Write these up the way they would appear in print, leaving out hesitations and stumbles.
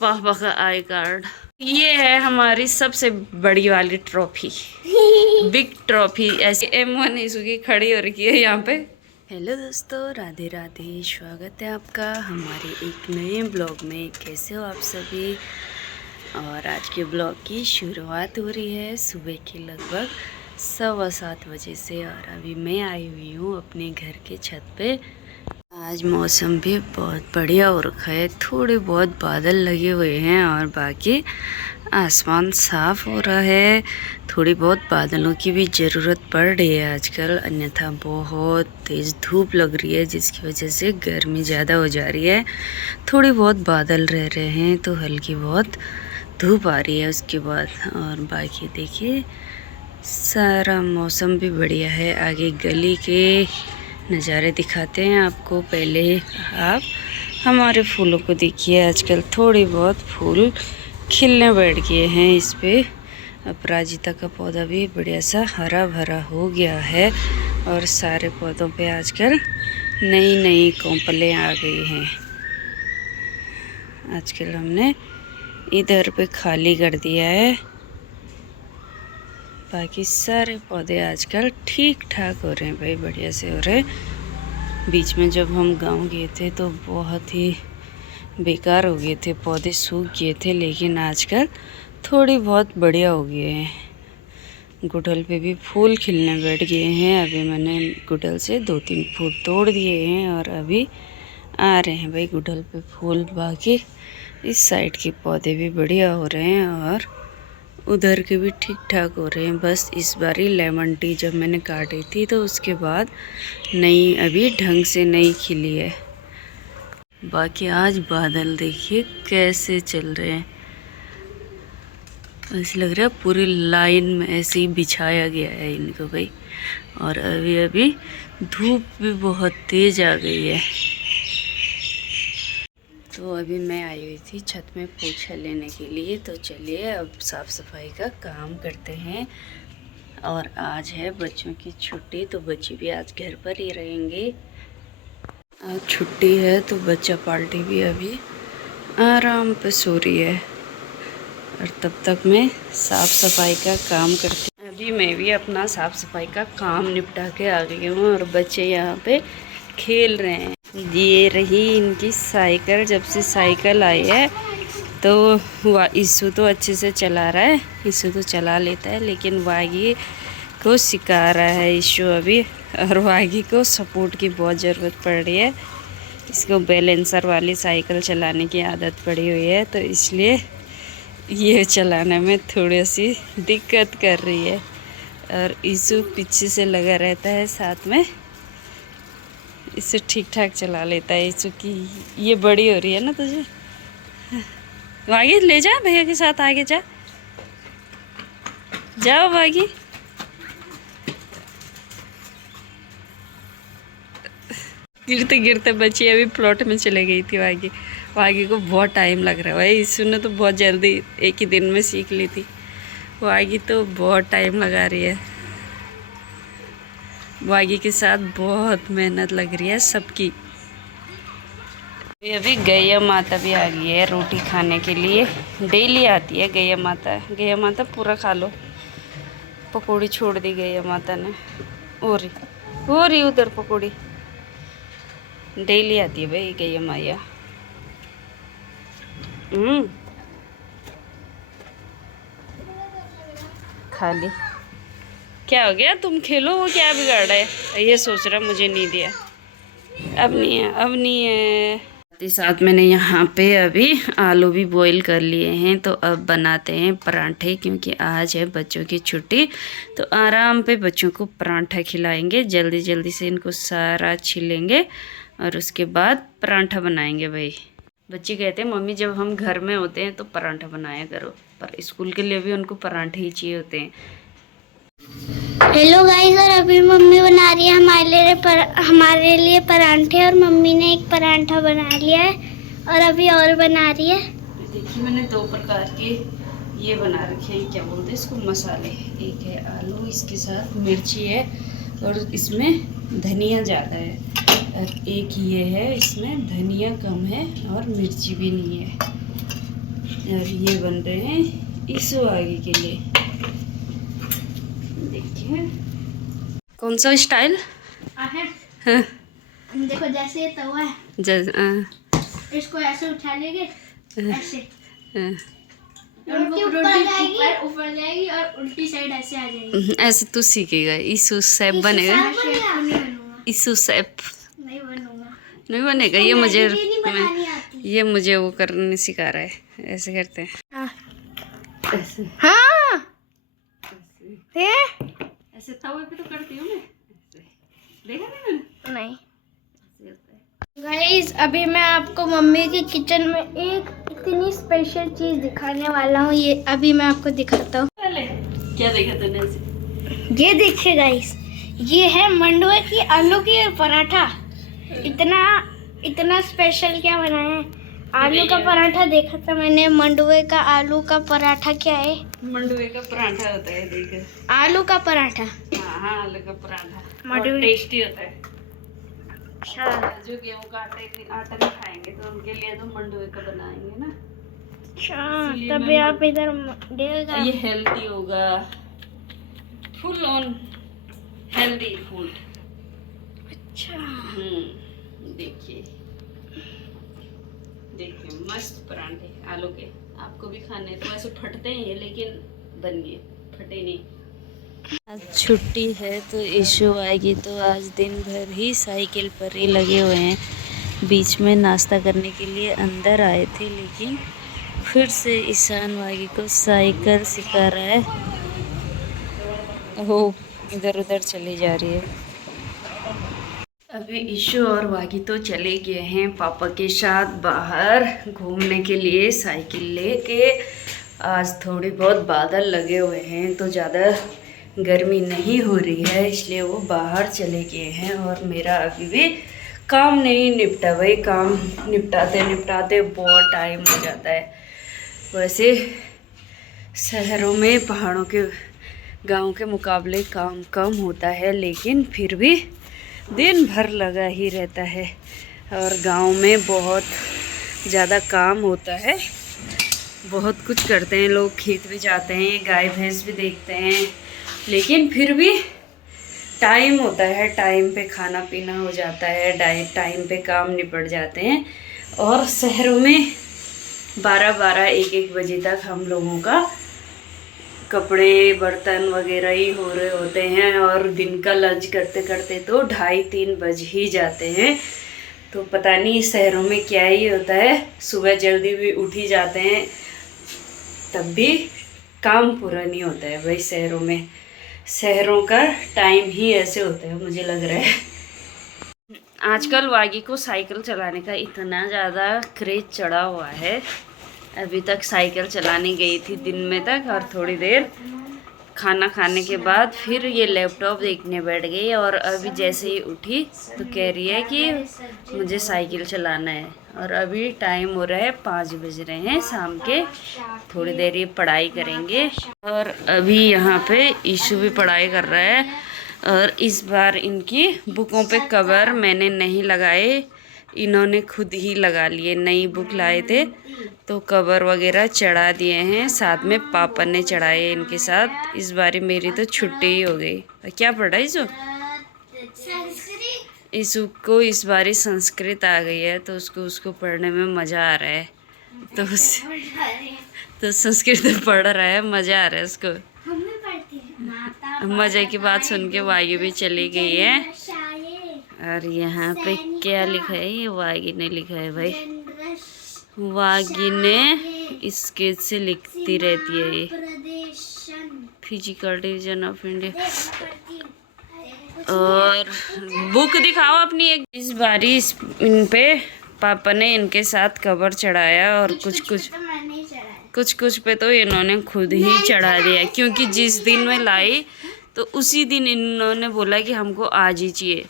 पापा का I card. ये है हमारी सबसे बड़ी वाली ट्रॉफी, बिग ट्रॉफी। ऐसी M1 इशू की खड़ी हो रखी है यहाँ पे। हेलो दोस्तों, राधे राधे। स्वागत है आपका हमारे एक नए ब्लॉग में। कैसे हो आप सभी। और आज के ब्लॉग की शुरुआत हो रही है सुबह के लगभग 7:15 बजे से। और अभी मैं आई हुई हूँ अपने घर के छत पे। आज मौसम भी बहुत बढ़िया हो रखा है, थोड़े बहुत बादल लगे हुए हैं और बाकी आसमान साफ हो रहा है। थोड़ी बहुत बादलों की भी ज़रूरत पड़ रही है आजकल, अन्यथा बहुत तेज़ धूप लग रही है जिसकी वजह से गर्मी ज़्यादा हो जा रही है। थोड़ी बहुत बादल रह रहे हैं तो हल्की बहुत धूप आ रही है उसके बाद। और बाकी देखिए सारा मौसम भी बढ़िया है। आगे गली के नज़ारे दिखाते हैं आपको। पहले आप हमारे फूलों को देखिए, आजकल थोड़ी बहुत फूल खिलने बैठ गए हैं इस पे। अपराजिता का पौधा भी बढ़िया सा हरा भरा हो गया है और सारे पौधों पे आजकल नई नई कोंपलें आ गई हैं। आजकल हमने इधर पे खाली कर दिया है, बाकी सारे पौधे आजकल ठीक ठाक हो रहे हैं भाई, बढ़िया से हो रहे हैं। बीच में जब हम गांव गए थे तो बहुत ही बेकार हो गए थे, पौधे सूख गए थे, लेकिन आजकल थोड़ी बहुत बढ़िया हो गए हैं। गुड़हल पे भी फूल खिलने बैठ गए हैं। अभी मैंने गुड़हल से 2-3 फूल तोड़ दिए हैं और अभी आ रहे हैं भाई गुड़हल पे फूल। बाकी इस साइड के पौधे भी बढ़िया हो रहे हैं और उधर के भी ठीक ठाक हो रहे हैं। बस इस बारी लेमन टी जब मैंने काटी थी तो उसके बाद नई अभी ढंग से नहीं खिली है। बाकी आज बादल देखिए कैसे चल रहे हैं, ऐसे लग रहा है पूरी लाइन में ऐसे ही बिछाया गया है इनको भाई। और अभी अभी धूप भी बहुत तेज़ आ गई है। तो अभी मैं आई हुई थी छत में पोछा लेने के लिए, तो चलिए अब साफ़ सफाई का काम करते हैं। और आज है बच्चों की छुट्टी, तो बच्चे भी आज घर पर ही रहेंगे। आज छुट्टी है तो बच्चा पार्टी भी अभी आराम पे सो रही है और तब तक मैं साफ़ सफाई का काम करती। अभी मैं भी अपना साफ़ सफाई का काम निपटा के आ गई हूँ और बच्चे यहाँ पे खेल रहे हैं। ये रही इनकी साइकिल। जब से साइकिल आई है तो ईशु तो अच्छे से चला रहा है, ईशु तो चला लेता है, लेकिन वागी को सिखा रहा है ईशु अभी। और वागी को सपोर्ट की बहुत ज़रूरत पड़ रही है। इसको बैलेंसर वाली साइकिल चलाने की आदत पड़ी हुई है, तो इसलिए ये चलाने में थोड़ी सी दिक्कत कर रही है। और ईशु पीछे से लगा रहता है साथ में, इसे ठीक ठाक चला लेता है। ईशु की ये बड़ी हो रही है ना, तुझे वागी ले जा भैया के साथ, आगे जा, जाओ वागी। गिरते गिरते बच्ची अभी प्लॉट में चले गई थी वागी। वागी को बहुत टाइम लग रहा है भाई, ईशु ने तो बहुत जल्दी एक ही दिन में सीख ली थी, वागी तो बहुत टाइम लगा रही है। वागी के साथ बहुत मेहनत लग रही है सबकी। अभी गैया माता भी आ गई है रोटी खाने के लिए। डेली आती है गैया माता। गैया माता पूरा खा लो। पकौड़ी छोड़ दी गैया माता ने। हो रही उधर पकौड़ी। डेली आती है भाई गैया माया। खा ली। क्या हो गया, तुम खेलो, वो क्या बिगाड़ रहा है। ये सोच रहा मुझे नहीं दिया। अब नहीं है, अब नहीं है। साथ मैंने यहाँ पे अभी आलू भी बॉईल कर लिए हैं, तो अब बनाते हैं परांठे। क्योंकि आज है बच्चों की छुट्टी, तो आराम पे बच्चों को परांठा खिलाएंगे। जल्दी जल्दी से इनको सारा छिलेंगे और उसके बाद परांठा बनाएंगे भाई। बच्चे कहते हैं मम्मी जब हम घर में होते हैं तो परांठा बनाया करो, पर स्कूल के लिए भी उनको परांठे ही चाहिए होते हैं। हेलो गाइस, और अभी मम्मी बना रही है हमारे लिए परांठे। और मम्मी ने एक परांठा बना लिया है और अभी और बना रही है। देखिए मैंने 2 प्रकार के ये बना रखे हैं, क्या बोलते हैं इसको, मसाले। एक है आलू, इसके साथ मिर्ची है और इसमें धनिया ज़्यादा है। और एक ये है, इसमें धनिया कम है और मिर्ची भी नहीं है। और ये बन रहे हैं ईशु आगे के लिए। देखिए कौन सा स्टाइल है। है। देखो जैसे ये तवा है, इसको ऐसे उठा लेंगे, ऐसे रोटी ऊपर जाएगी और उल्टी साइड ऐसे आ जाएगी। ऐसे तू सीखेगा, ईशु शेफ बनेगा। ईशु शेफ नहीं बनूंगा। नहीं बनेगा। ये मुझे वो करने सिखा रहा है, ऐसे करते हैं। ऐसे हाँ ऐसे तवे पे तो करती हूँ मैं। देखा नहीं? गाइस अभी मैं आपको मम्मी के किचन में एक इतनी स्पेशल चीज दिखाने वाला हूँ। ये अभी मैं आपको दिखाता हूँ। क्या देखा तूने ऐसे? ये देखिए गाइस, ये है मंडुए की आलू की पराठा। इतना स्पेशल क्या बनाया है। आलू का पराठा देखा था मैंने, मंडुए का आलू का पराठा क्या है? मंडुए का पराठा होता है। देखो आलू का पराठा। हाँ आलू का पराठा बहुत टेस्टी होता है। अच्छा, जो गेहूं का आटा नहीं खाएंगे तो उनके लिए तो मंडुए का बनाएंगे ना। अच्छा तभी आप इधर देगा। ये हेल्दी होगा, फुल ऑन हेल्दी फूड। अच्छा देखिए देखिए मस्त पराठे आलू के। आपको भी खाने तो वैसे फटते हैं लेकिन बन गए, फटे नहीं। आज छुट्टी है तो ईशु आएगी तो आज दिन भर ही साइकिल पर ही लगे हुए हैं। बीच में नाश्ता करने के लिए अंदर आए थे लेकिन फिर से ईशान वागी को साइकिल सिखा रहा है। वो इधर उधर चली जा रही है। अभी ईशु और वागी तो चले गए हैं पापा के साथ बाहर घूमने के लिए साइकिल लेके। आज थोड़ी बहुत बादल लगे हुए हैं तो ज़्यादा गर्मी नहीं हो रही है, इसलिए वो बाहर चले गए हैं। और मेरा अभी भी काम नहीं निपटा भाई। काम निपटाते निपटाते बहुत टाइम हो जाता है। वैसे शहरों में पहाड़ों के गांव के मुकाबले काम कम होता है लेकिन फिर भी दिन भर लगा ही रहता है। और गांव में बहुत ज़्यादा काम होता है, बहुत कुछ करते हैं लोग। खेत भी जाते हैं, गाय भैंस भी देखते हैं, लेकिन फिर भी टाइम होता है, टाइम पे खाना पीना हो जाता है, टाइम पे काम निपट जाते हैं। और शहरों में 12-12 1-1 बजे तक हम लोगों का कपड़े बर्तन वगैरह ही हो रहे होते हैं। और दिन का लंच करते करते तो 2:30-3 बज ही जाते हैं। तो पता नहीं शहरों में क्या ही होता है, सुबह जल्दी भी उठ ही जाते हैं तब भी काम पूरा नहीं होता है भाई। शहरों का टाइम ही ऐसे होता है, मुझे लग रहा है। आजकल वागी को साइकिल चलाने का इतना ज़्यादा क्रेज चढ़ा हुआ है। अभी तक साइकिल चलाने गई थी दिन में तक, और थोड़ी देर खाना खाने के बाद फिर ये लैपटॉप देखने बैठ गई। और अभी जैसे ही उठी तो कह रही है कि मुझे साइकिल चलाना है। और अभी टाइम हो रहा है 5 बज रहे हैं शाम के। थोड़ी देर ये पढ़ाई करेंगे। और अभी यहाँ पे ईशु भी पढ़ाई कर रहा है। और इस बार इनकी बुकों पे कवर मैंने नहीं लगाए, इन्होंने खुद ही लगा लिए। नई बुक लाए थे तो कवर वगैरह चढ़ा दिए हैं, साथ में पापा ने चढ़ाए इनके साथ। इस बारी मेरी तो छुट्टी ही हो गई। क्या पढ़ा ईशु को इस बारी संस्कृत आ गई है तो उसको पढ़ने में मज़ा आ रहा है। तो संस्कृत पढ़ रहा है, मज़ा आ रहा है उसको। मज़े की बात सुन के वागी भी चली गई है। और यहाँ पे क्या लिखा है, ये वागी ने लिखा है भाई। वागी ने स्केच से लिखती रहती है ये, फिजिकल डिवीजन ऑफ इंडिया। और बुक दिखाओ अपनी एक। इस बारी इन पे पापा ने इनके साथ कवर चढ़ाया। और कुछ पे तो इन्होंने खुद ही चढ़ा दिया, क्योंकि जिस दिन मैं लाई तो उसी दिन इन्होंने बोला कि हमको आज ही चाहिए।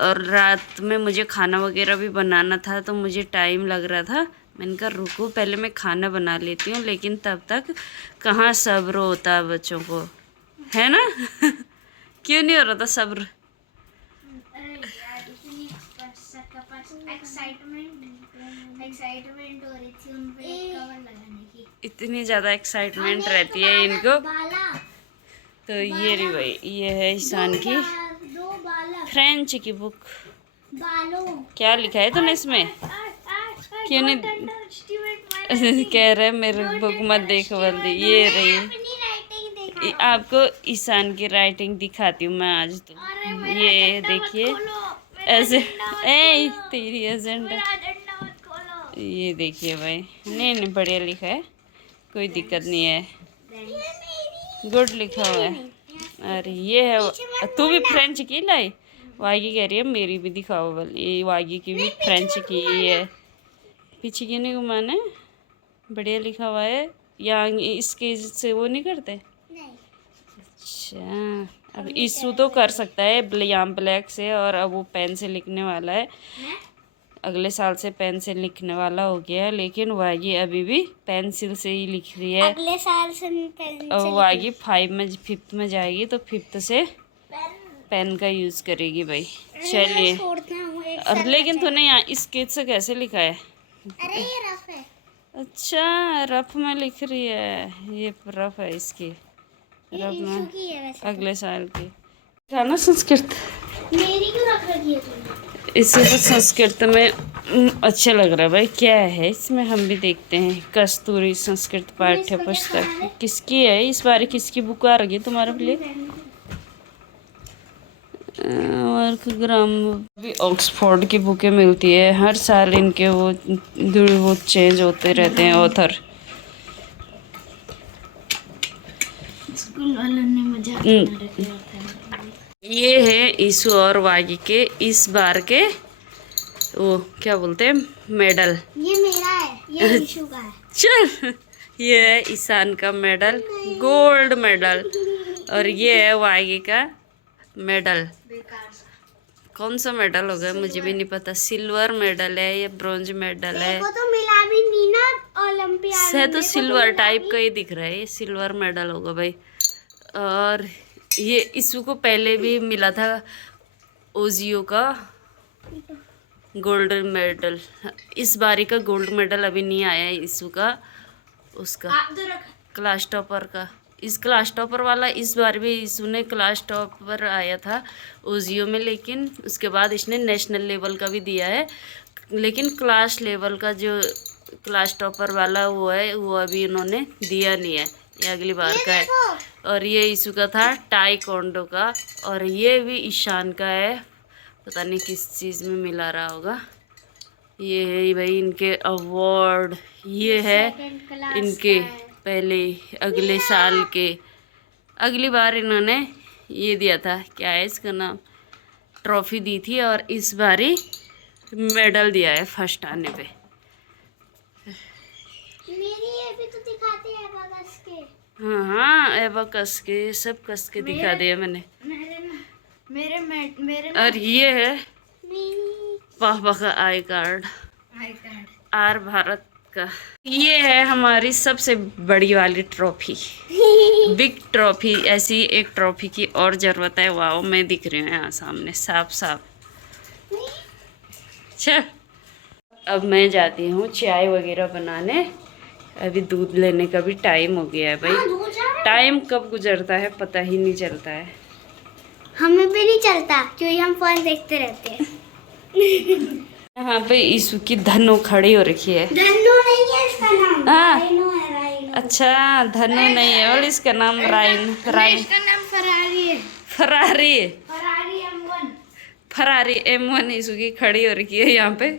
और रात में मुझे खाना वगैरह भी बनाना था तो मुझे टाइम लग रहा था। मैंने कहा रुको पहले मैं खाना बना लेती हूँ, लेकिन तब तक कहाँ सब्र होता है बच्चों को, है ना। क्यों नहीं हो रहा था सब्र। एक्साइटमेंट हो रही थी उन पे कवर लगाने की। इतनी ज़्यादा एक्साइटमेंट रहती है इनको। तो ये रही भाई, ये है ईशान की फ्रेंच की बुक। क्या लिखा है तूने इसमें? क्यों नहीं कह रहे मेरे बुक मत देखो बल्दी। ये रही, आपको ईशान की राइटिंग दिखाती हूँ मैं आज। तो ये देखिए ऐसे, ए तेरी एजेंट, ये देखिए भाई। नहीं बढ़िया लिखा है, कोई दिक्कत नहीं है, गुड लिखा हुआ है। अरे ये है, तू भी फ्रेंच की लाई? वागी कह रही है मेरी भी दिखाओ बल। ये वागी की भी फ्रेंच की है। पीछे क्यों नहीं घुमाना, बढ़िया लिखा हुआ है। या इसके से वो नहीं करते? अच्छा, अब इशू तो कर सकता है ब्लैक से, और अब वो पेन से लिखने वाला है। अगले साल से पेन से लिखने वाला हो गया है, लेकिन वागी अभी भी पेंसिल से ही लिख रही है। अगले साल से पेन और वागी 5th में जाएगी तो 5th से पेन का यूज करेगी भाई। चलिए, और लेकिन तूने यहाँ स्केच से कैसे लिखा है? अरे ये रफ है। अच्छा, रफ में लिख रही है, ये रफ है इसकी, रफ में अगले साल की। क्या ना संस्कृत मेरी क्यों रख रखी है तूने? इससे तो संस्कृत में अच्छा लग रहा है भाई। क्या है इसमें, हम भी देखते हैं। कस्तूरी संस्कृत पाठ्य पुस्तक किसकी है इस बार? किसकी बुक आ रही है तुम्हारे लिए? वर्क ग्राम भी ऑक्सफोर्ड की बुकें मिलती है हर साल। इनके वो चेंज होते रहते हैं ऑथर। स्कूल वालों ने मजाक ये है ईशु और वागी के इस बार के वो क्या बोलते हैं, मेडल। ये मेरा है, ये ईशु का है। चल, ये है ईशान का मेडल, गोल्ड मेडल, और ये है वागी का मेडल। कौन सा मेडल होगा मुझे भी नहीं पता। सिल्वर मेडल है या ब्रॉन्ज मेडल है? देखो तो मिला भी नहीं ना ओलंपियाड से तो सिल्वर टाइप का ही दिख रहा है, ये सिल्वर मेडल होगा भाई। और ये ईशु को पहले भी मिला था ओजियो का गोल्ड मेडल। इस बारी का गोल्ड मेडल अभी नहीं आया है ईशु का, उसका क्लास टॉपर का। इस क्लास टॉपर वाला इस बार भी ईशु ने क्लास टॉपर आया था ओजियो में, लेकिन उसके बाद इसने नेशनल लेवल का भी दिया है। लेकिन क्लास लेवल का जो क्लास टॉपर वाला वो है, वो अभी इन्होंने दिया नहीं है, ये अगली बार का है। और ये ईशु का था टाइकोंडो का, और ये भी ईशान का है, पता नहीं किस चीज़ में मिला रहा होगा। ये है भाई इनके अवार्ड। ये है इनके पहले अगले साल के, अगली बार इन्होंने ये दिया था, क्या है इसका नाम, ट्रॉफी दी थी, और इस बारी मेडल दिया है फर्स्ट आने पे। मेरी ये भी तो दिखाते हैं एबाकस के। हाँ एबाकस के, सब कस के दिखा दिया मैंने। मेरे और ये है पापा का आई कार्ड, आर भारत का। ये है हमारी सबसे बड़ी वाली ट्रॉफी, बिग ट्रॉफी। ऐसी एक ट्रॉफी की और ज़रूरत है। वाह, मैं दिख रही हूँ यहाँ सामने साफ साफ। अच्छा, अब मैं जाती हूँ चाय वगैरह बनाने। अभी दूध लेने का भी टाइम हो गया है भाई। टाइम कब गुजरता है पता ही नहीं चलता है। हमें भी नहीं चलता क्योंकि हम फोन देखते रहते हैं। यहाँ पे ईशु की धनु खड़ी हो रखी है। धनु नहीं है इसका नाम, हाँ। राइनो है, राइनो। अच्छा, धनु नहीं है, और इसका नाम राइन। इसका नाम फरारी है। Ferrari Ferrari M1। Ferrari M1 issue की खड़ी हो रखी है यहाँ पे।